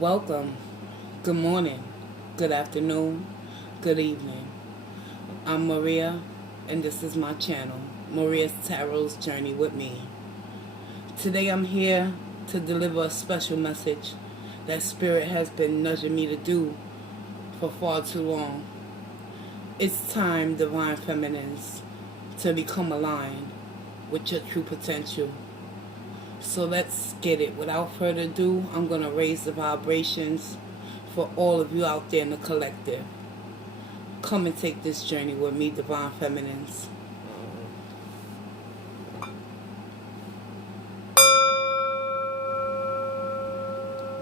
Welcome. Good morning. Good afternoon. Good evening. I'm Maria, and this is my channel, Maria's Tarot's Journey with me. Today I'm here to deliver a special message that Spirit has been nudging me to do for far too long. It's time, Divine Feminines, to become aligned with your true potential. So let's get it. Without further ado, I'm going to raise the vibrations for all of you out there in the collective. Come and take this journey with me, Divine Feminines.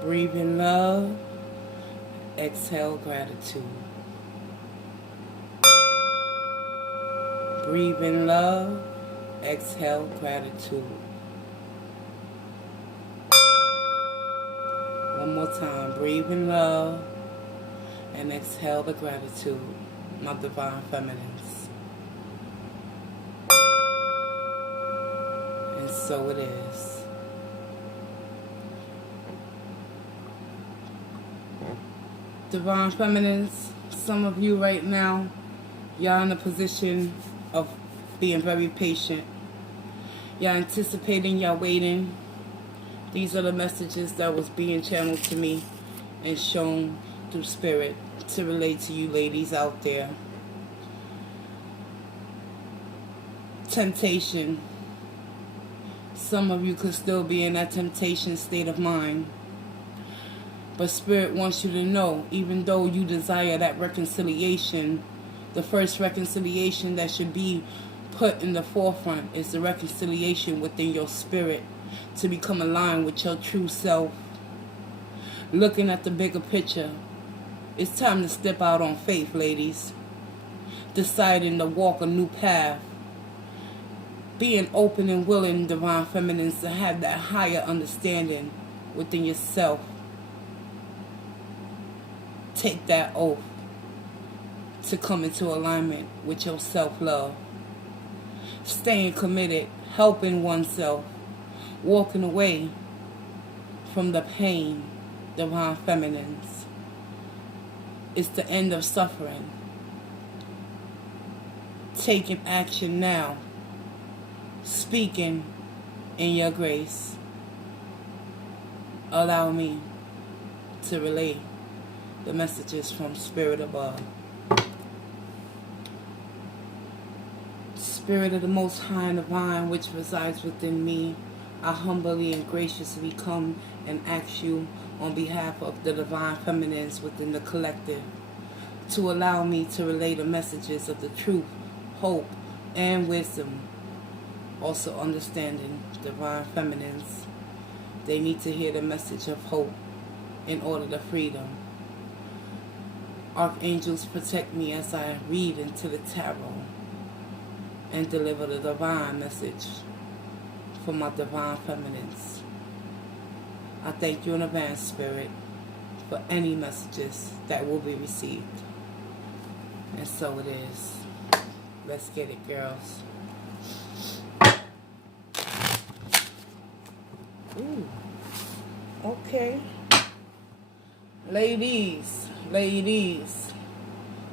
Breathe in love. Exhale gratitude. Breathe in love. Exhale gratitude. One more time. Breathe in love and exhale the gratitude, my Divine Feminines. And so it is. Divine Feminines, some of you right now, y'all in a position of being very patient. Y'all anticipating, y'all waiting. These are the messages that was being channeled to me and shown through Spirit to relate to you ladies out there. Temptation. Some of you could still be in that temptation state of mind. But Spirit wants you to know, even though you desire that reconciliation, the first reconciliation that should be put in the forefront is the reconciliation within your spirit, to become aligned with your true self. Looking at the bigger picture, it's time to step out on faith, ladies. Deciding to walk a new path. Being open and willing, Divine Feminines, to have that higher understanding within yourself. Take that oath to come into alignment with your self-love. Staying committed, helping oneself, walking away from the pain, Divine Feminines. It's the end of suffering. Taking action now. Speaking in your grace. Allow me to relay the messages from Spirit above. Spirit of the Most High and Divine, which resides within me, I humbly and graciously come and ask you on behalf of the Divine Feminines within the collective to allow me to relay the messages of the truth, hope, and wisdom. Also understanding, Divine Feminines, they need to hear the message of hope in order to freedom. Archangels, protect me as I read into the tarot and deliver the divine message for my Divine Feminines. I thank you in advance, Spirit, for any messages that will be received. And so it is. Let's get it, girls. Ooh. Okay. Ladies,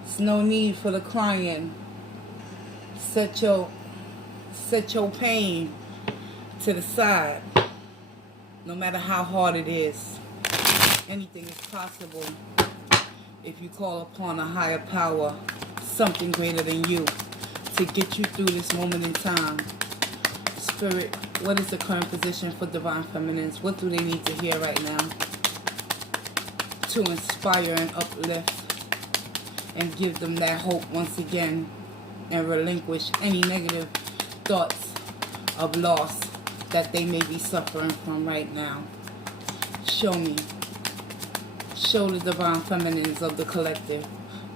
it's no need for the crying. Set your pain to the side. No matter how hard it is, anything is possible if you call upon a higher power, something greater than you, to get you through this moment in time. Spirit, what is the current position for Divine Feminines? What do they need to hear right now to inspire and uplift and give them that hope once again, and relinquish any negative thoughts of loss that they may be suffering from right now? Show me. Show the Divine Feminines of the collective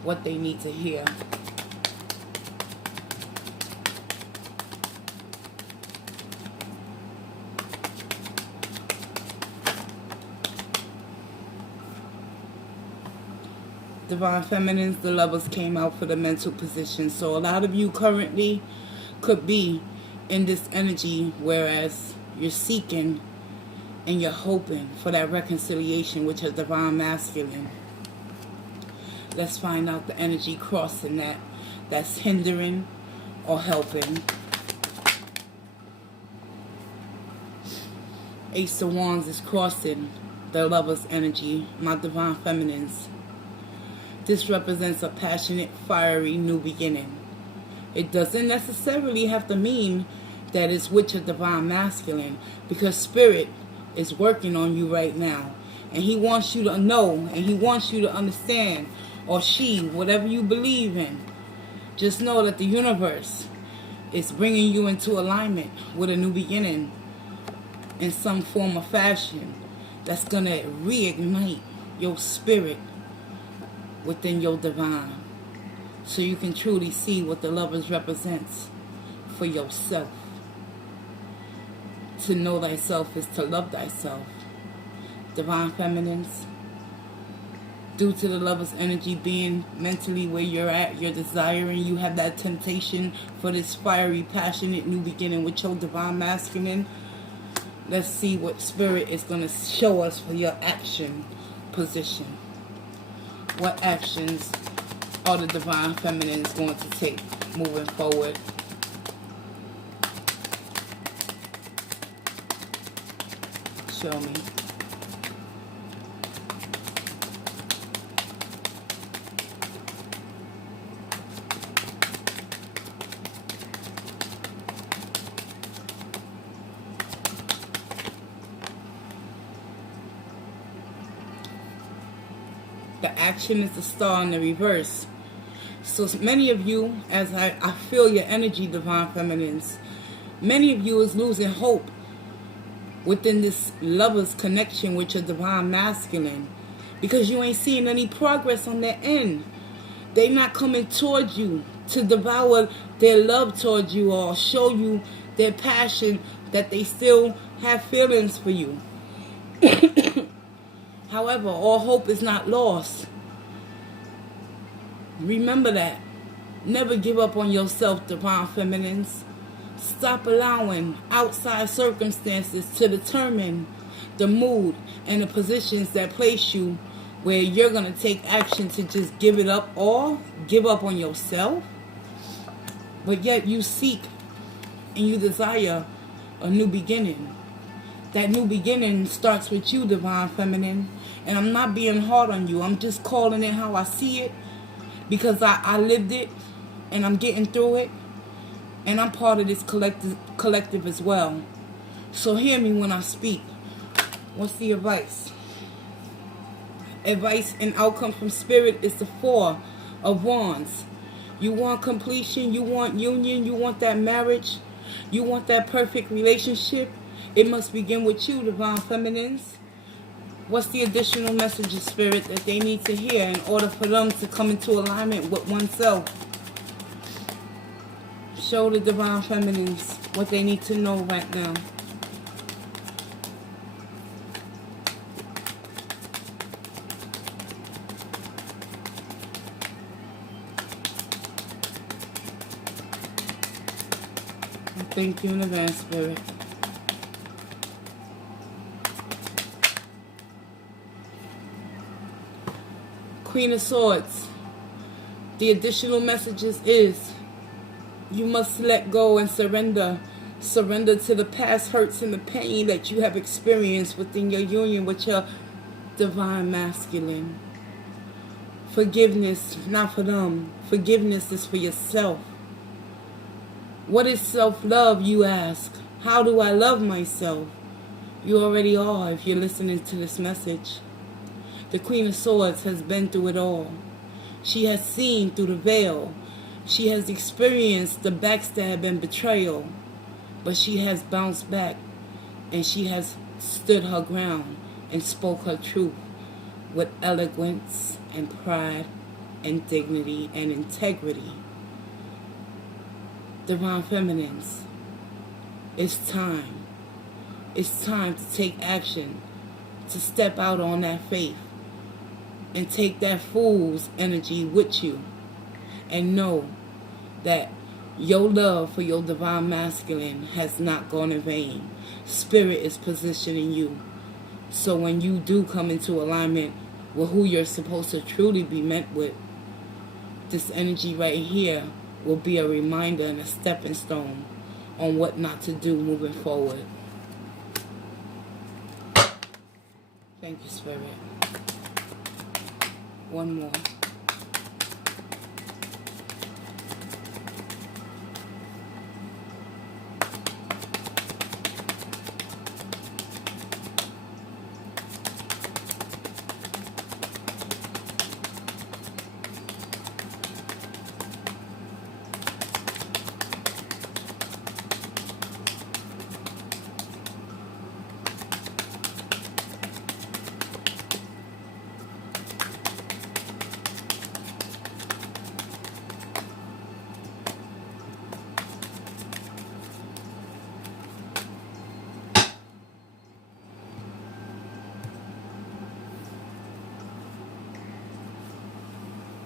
what they need to hear. Divine Feminines, the Lovers came out for the mental position. So a lot of you currently could be in this energy, whereas you're seeking and you're hoping for that reconciliation with your divine masculine. Let's find out the energy crossing that's hindering or helping. Ace of Wands is crossing the lover's energy, my divine feminines. This represents a passionate, fiery new beginning. It doesn't necessarily have to mean that it's with your divine masculine, because Spirit is working on you right now. And he wants you to know, and he wants you to understand, or she, whatever you believe in. Just know that the universe is bringing you into alignment with a new beginning in some form or fashion that's going to reignite your spirit within your divine, so you can truly see what the lovers represents for yourself. To know thyself is to love thyself. Divine feminines, due to the lover's energy being mentally where you're at, you're desiring, you have that temptation for this fiery, passionate new beginning with your divine masculine. Let's see what Spirit is going to show us for your action position. What actions are the divine feminines going to take moving forward? Show me. The action is the star in the reverse. So many of you, as I feel your energy, divine feminines, many of you is losing hope within this lover's connection with your divine masculine, because you ain't seeing any progress on their end. They not coming towards you to devour their love towards you or show you their passion, that they still have feelings for you. However, all hope is not lost. Remember that. Never give up on yourself, divine feminines. Stop allowing outside circumstances to determine the mood and the positions that place you where you're going to take action to just give it up or give up on yourself. But yet you seek and you desire a new beginning. That new beginning starts with you, divine feminine. And I'm not being hard on you. I'm just calling it how I see it, because I lived it and I'm getting through it. And I'm part of this collective as well. So hear me when I speak. What's the advice? Advice and outcome from Spirit is the Four of Wands. You want completion, you want union, you want that marriage, you want that perfect relationship. It must begin with you, divine feminines. What's the additional message of Spirit that they need to hear in order for them to come into alignment with oneself? Show the divine feminines what they need to know right now. Thank you in advance, Spirit. Queen of Swords. The additional messages is you must let go and surrender. Surrender to the past hurts and the pain that you have experienced within your union with your divine masculine. Forgiveness, not for them. Forgiveness is for yourself. What is self-love, you ask? How do I love myself? You already are if you're listening to this message. The Queen of Swords has been through it all. She has seen through the veil. She has experienced the backstab and betrayal. But she has bounced back, and she has stood her ground and spoke her truth with eloquence and pride and dignity and integrity. Divine feminines, it's time. It's time to take action, to step out on that faith and take that fool's energy with you, and know that your love for your divine masculine has not gone in vain. Spirit is positioning you So when you do come into alignment with who you're supposed to truly be meant with, this energy right here will be a reminder and a stepping stone on what not to do moving forward. Thank you, Spirit. One more.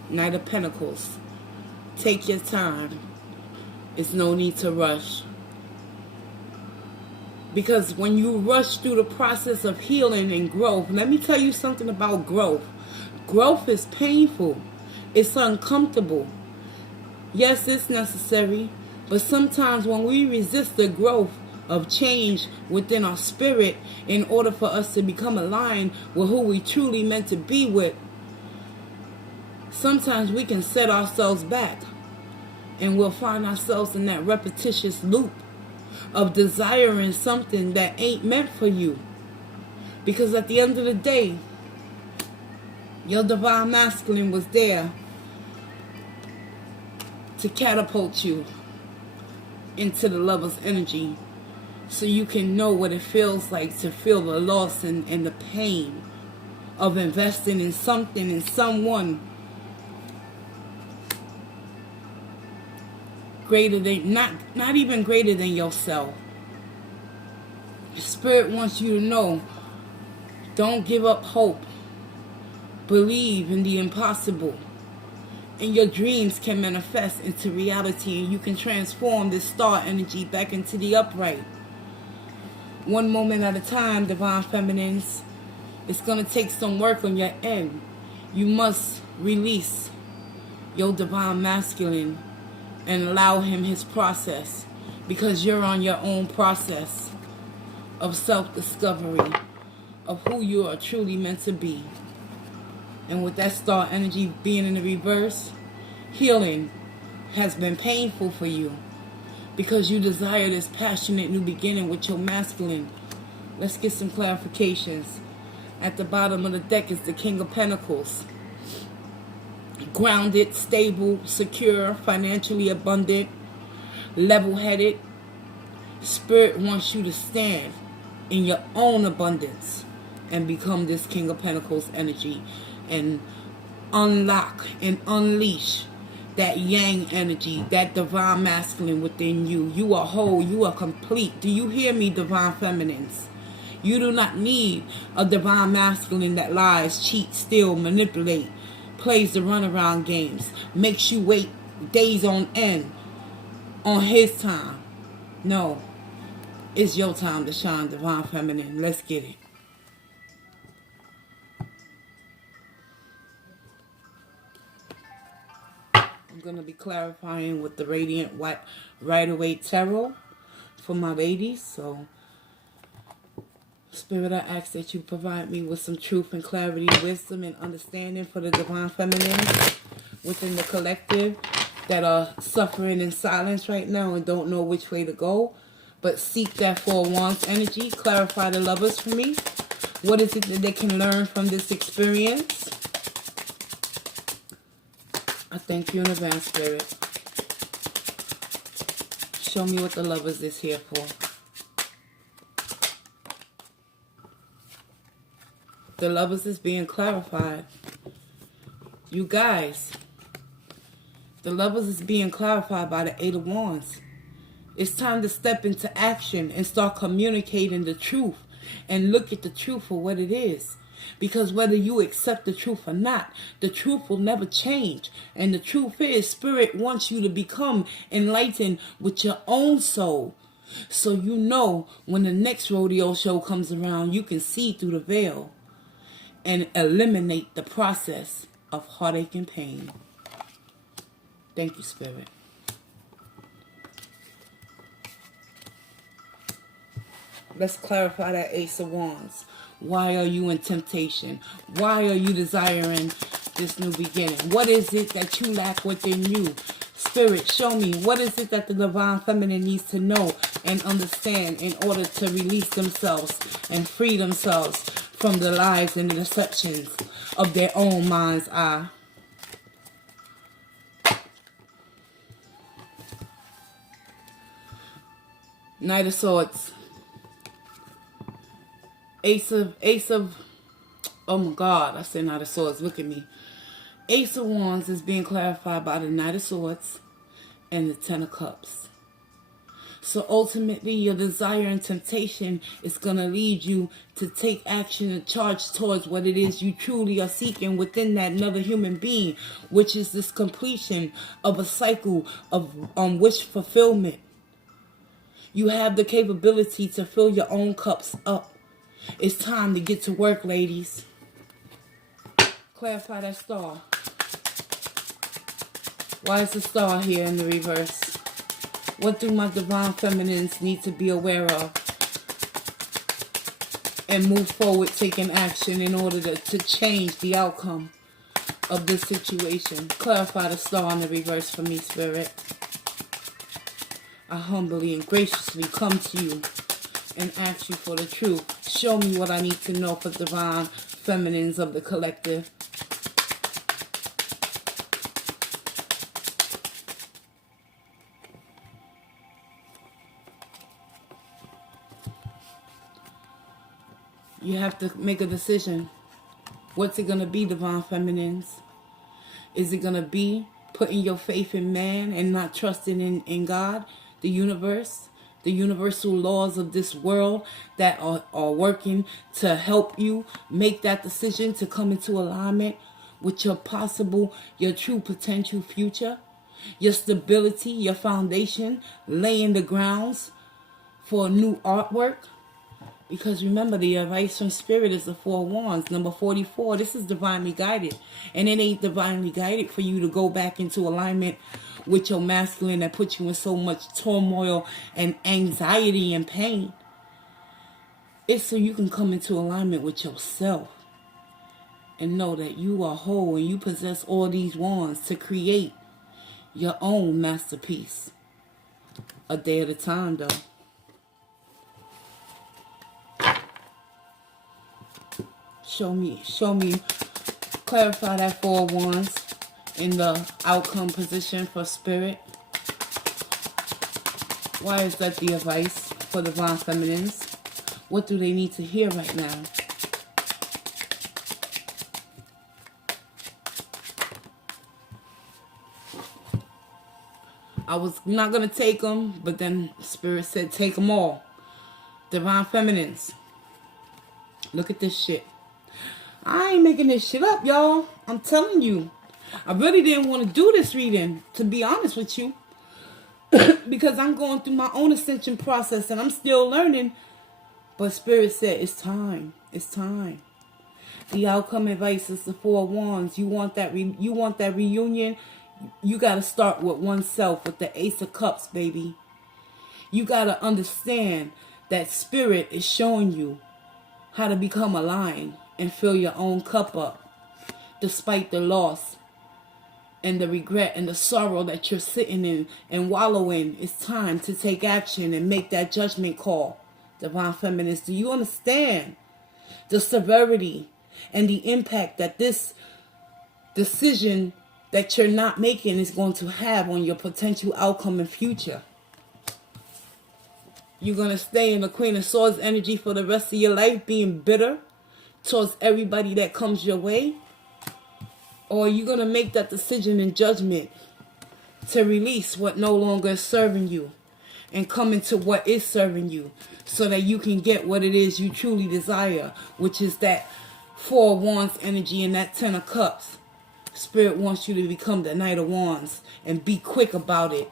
Knight of Pentacles. Take your time. It's no need to rush. Because when you rush through the process of healing and growth, let me tell you something about growth. Growth is painful. It's uncomfortable. Yes, it's necessary. But sometimes when we resist the growth of change within our spirit in order for us to become aligned with who we truly meant to be with, sometimes we can set ourselves back, and we'll find ourselves in that repetitious loop of desiring something that ain't meant for you. Because at the end of the day, your divine masculine was there to catapult you into the lover's energy, so you can know what it feels like to feel the loss and the pain of investing in something and someone greater than, not even greater than yourself. Spirit wants you to know, don't give up hope. Believe in the impossible, and your dreams can manifest into reality, and you can transform this star energy back into the upright. One moment at a time, divine feminines. It's going to take some work on your end. You must release your divine masculine and allow him his process, because you're on your own process of self-discovery of who you are truly meant to be. And with that star energy being in the reverse, healing has been painful for you because you desire this passionate new beginning with your masculine. Let's get some clarifications. At the bottom of the deck is the King of Pentacles. Grounded, stable, secure, financially abundant, level-headed. Spirit wants you to stand in your own abundance and become this King of Pentacles energy and unlock and unleash that yang energy, that divine masculine within you. You are whole, you are complete. Do you hear me, divine feminines? You do not need a divine masculine that lies, cheats, steals, manipulate, plays the runaround games, makes you wait days on end on his time. No, it's your time to shine, divine feminine. Let's get it. I'm going to be clarifying with the Radiant White Rider-Waite Tarot for my ladies. So, Spirit, I ask that you provide me with some truth and clarity, wisdom and understanding for the divine feminines within the collective that are suffering in silence right now and don't know which way to go, but seek that Four of Wands energy. Clarify the lovers for me. What is it that they can learn from this experience? I thank you in advance, Spirit. Show me what the lovers is here for. The lovers is being clarified. You guys, the lovers is being clarified by the Eight of Wands. It's time to step into action and start communicating the truth and look at the truth for what it is. Because whether you accept the truth or not, the truth will never change. And the truth is, Spirit wants you to become enlightened with your own soul. So you know when the next rodeo show comes around, you can see through the veil and eliminate the process of heartache and pain. Thank you, Spirit. Let's clarify that Ace of Wands. Why are you in temptation? Why are you desiring this new beginning? What is it that you lack within you? Spirit, show me. What is it that the Divine Feminine needs to know and understand in order to release themselves and free themselves from the lies and the deceptions of their own mind's eye? Knight of Swords. Ace of, oh my God, I said Knight of Swords, look at me. Ace of Wands is being clarified by the Knight of Swords and the Ten of Cups. So ultimately, your desire and temptation is going to lead you to take action and charge towards what it is you truly are seeking within that another human being, which is this completion of a cycle of wish fulfillment. You have the capability to fill your own cups up. It's time to get to work, ladies. Clarify that star. Why is the star here in the reverse? What do my Divine Feminines need to be aware of and move forward taking action in order to change the outcome of this situation? Clarify the star in the reverse for me, Spirit. I humbly and graciously come to you and ask you for the truth. Show me what I need to know for Divine Feminines of the collective. You have to make a decision. What's it going to be, Divine Feminines? Is it going to be putting your faith in man and not trusting in God, the universe, the universal laws of this world that are working to help you make that decision to come into alignment with your true potential future, your stability, your foundation, laying the grounds for a new artwork? Because remember, the advice from Spirit is the Four Wands, number 44. This is divinely guided. And it ain't divinely guided for you to go back into alignment with your masculine that puts you in so much turmoil and anxiety and pain. It's so you can come into alignment with yourself and know that you are whole and you possess all these wands to create your own masterpiece. A day at a time, though. Show me, clarify that Four Wands in the outcome position for Spirit. Why is that the advice for Divine Feminines? What do they need to hear right now? I was not going to take them, but then Spirit said take them all. Divine Feminines. Look at this shit. I ain't making this shit up, y'all. I'm telling you. I really didn't want to do this reading, to be honest with you. Because I'm going through my own ascension process and I'm still learning. But Spirit said, it's time. It's time. The outcome advice is the Four Wands. You want that reunion? You got to start with oneself, with the Ace of Cups, baby. You got to understand that Spirit is showing you how to become aligned and fill your own cup up, despite the loss and the regret and the sorrow that you're sitting in and wallowing. It's time to take action and make that judgment call. Divine Feminines, do you understand the severity and the impact that this decision that you're not making is going to have on your potential outcome and future? You're going to stay in the Queen of Swords energy for the rest of your life, being bitter towards everybody that comes your way? Or are you going to make that decision and judgment to release what no longer is serving you and come into what is serving you so that you can get what it is you truly desire, which is that Four Wands energy and that Ten of Cups. Spirit wants you to become the Knight of Wands and be quick about it.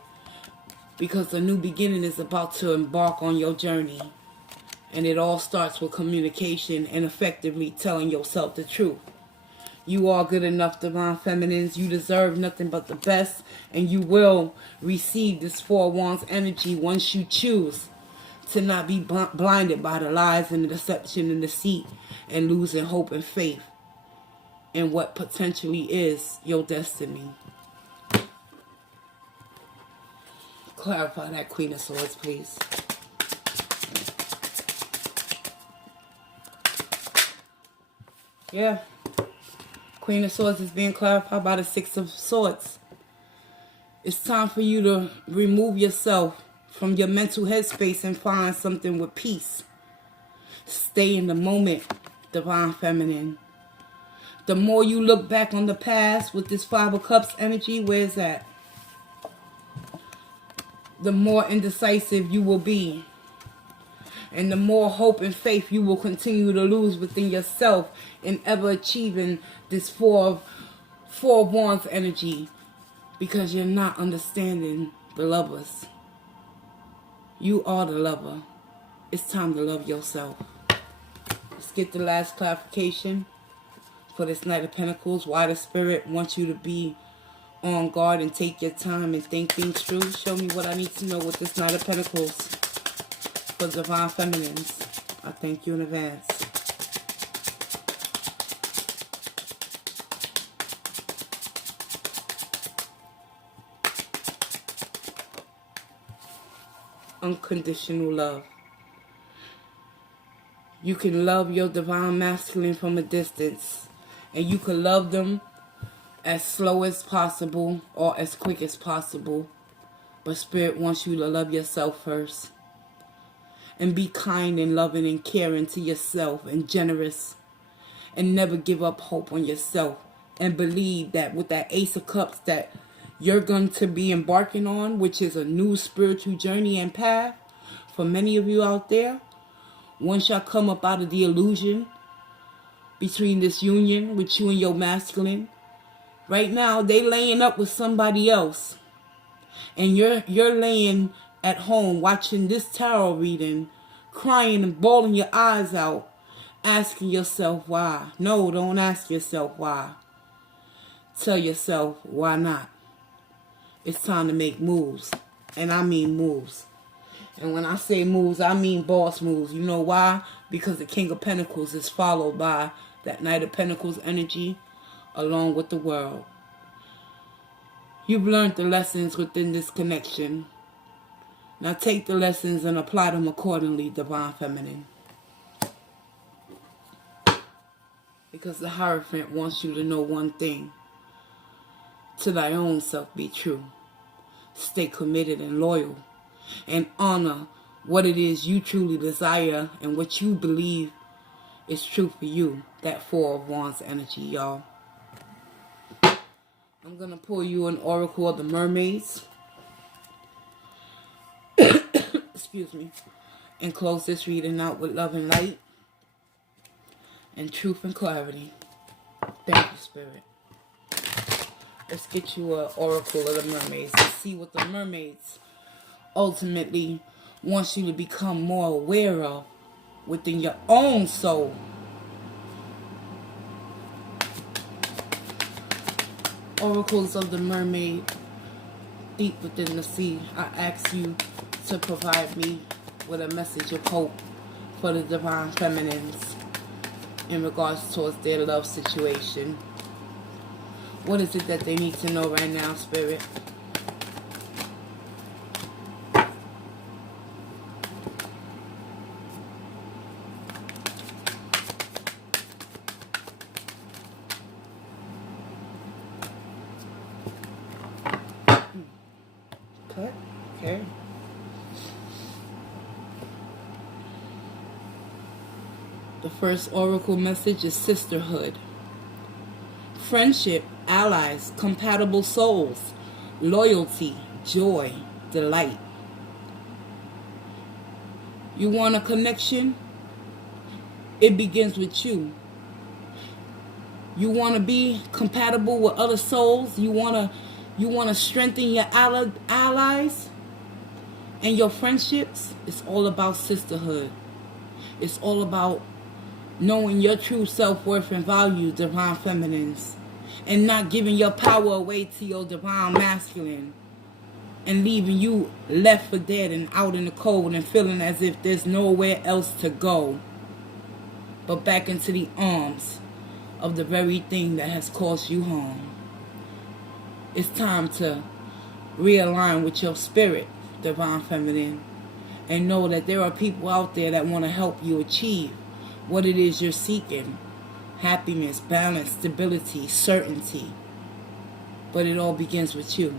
because a new beginning is about to embark on your journey. And it all starts with communication and effectively telling yourself the truth. You are good enough, divine feminines. You deserve nothing but the best, and you will receive this Four of Wands energy once you choose to not be blinded by the lies and the deception and deceit and losing hope and faith in what potentially is your destiny. Clarify that, Queen of Swords, please. Yeah. Queen of Swords is being clarified by the Six of Swords. It's time for you to remove yourself from your mental headspace and find something with peace. Stay in the moment, divine feminine. The more you look back on the past with this Five of Cups energy, where's that? The more indecisive you will be. And the more hope and faith you will continue to lose within yourself in ever achieving this Four of Wands energy. Because you're not understanding the lovers. You are the lover. It's time to love yourself. Let's get the last clarification for this Knight of Pentacles. Why the Spirit wants you to be on guard and take your time and think things through. Show me what I need to know with this Knight of Pentacles for divine feminines. I thank you in advance. Unconditional love. You can love your divine masculine from a distance, and you can love them as slow as possible or as quick as possible. But Spirit wants you to love yourself first. And be kind and loving and caring to yourself and generous. And never give up hope on yourself. And believe that with that Ace of Cups that you're going to be embarking on, which is a new spiritual journey and path for many of you out there. Once y'all come up out of the illusion between this union with you and your masculine, right now they laying up with somebody else. And you're laying at home watching this tarot reading, crying and bawling your eyes out, asking yourself why. No, don't ask yourself why. Tell yourself why not. It's time to make moves. And I mean moves. And when I say moves, I mean boss moves. You know why? Because the King of Pentacles is followed by that Knight of Pentacles energy along with the world. You've learned the lessons within this connection. Now take the lessons and apply them accordingly, divine feminine. Because the Hierophant wants you to know one thing. To thy own self be true. Stay committed and loyal. And honor what it is you truly desire and what you believe is true for you. That Four of Wands energy, y'all. I'm going to pull you an Oracle of the Mermaids. Excuse me. And close this reading out with love and light. And truth and clarity. Thank you, Spirit. Let's get you an Oracle of the Mermaids and see what the mermaids ultimately wants you to become more aware of within your own soul. Oracles of the Mermaid, deep within the sea, I ask you to provide me with a message of hope for the divine feminines in regards towards their love situation. What is it that they need to know right now, Spirit? Okay. The first oracle message is sisterhood. Friendship, allies, compatible souls, loyalty, joy, delight. You want a connection? It begins with you. You want to be compatible with other souls? You want to strengthen your allies? And your friendships, it's all about sisterhood. It's all about knowing your true self-worth and value, divine feminines. And not giving your power away to your divine masculine. And leaving you left for dead and out in the cold and feeling as if there's nowhere else to go but back into the arms of the very thing that has caused you harm. It's time to realign with your spirit, divine feminine, and know that there are people out there that want to help you achieve what it is you're seeking. Happiness, balance, stability, certainty. But it all begins with you.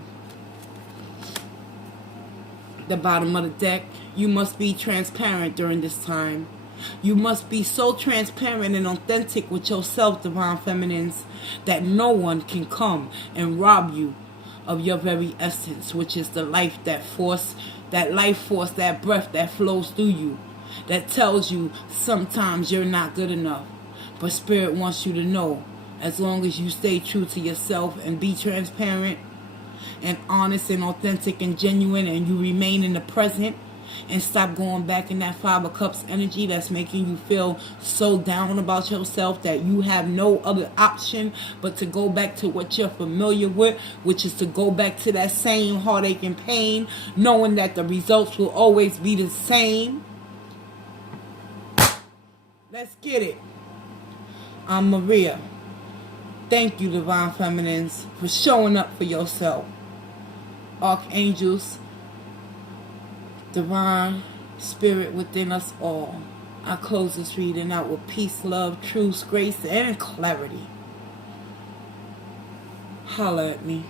The bottom of the deck, you must be transparent during this time. You must be so transparent and authentic with yourself, divine feminines, that no one can come and rob you of your very essence, which is the life, that force, that life force, that breath that flows through you, that tells you sometimes you're not good enough. But Spirit wants you to know, as long as you stay true to yourself and be transparent and honest and authentic and genuine, and you remain in the present and stop going back in that 5 of Cups energy that's making you feel so down about yourself that you have no other option but to go back to what you're familiar with, which is to go back to that same heartache and pain, knowing that the results will always be the same. Let's get it. I'm Maria. Thank you, divine feminines, for showing up for yourself. Archangels, divine spirit within us all. I close this reading out with peace, love, truth, grace, and clarity. Holla at me.